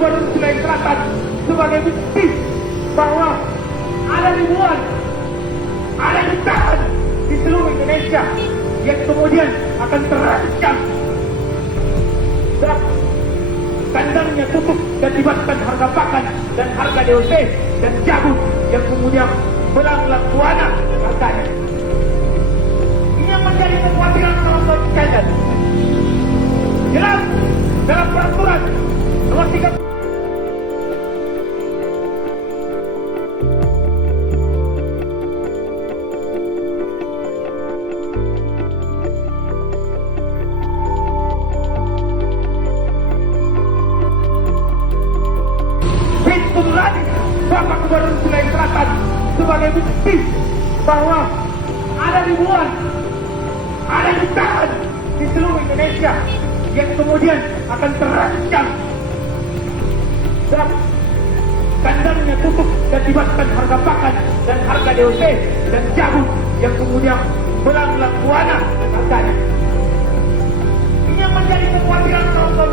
Gubernur Sulawesi Selatan sebagai bukti bahwa ada ribuan, ada jutaan di seluruh Indonesia yang kemudian akan terancam dan kandangnya tutup dan dibatkan harga pakan dan harga DOT dan jagung yang kemudian melanglang buana harganya. Ini yang menjadi kekhawatiran kawan-kawan sekalian. Jelas dalam peraturan nomor 3 Bapak Gubernur Sulawesi Selatan sebagai bukti bahwa ada ribuan, ada jutaan di seluruh Indonesia yang kemudian akan terancam dan kandangnya tutup dan dibatkan harga pakan dan harga DOT dan jagung yang kemudian melanglang buana harganya. Ini yang menjadi kekhawatiran kawan-kawan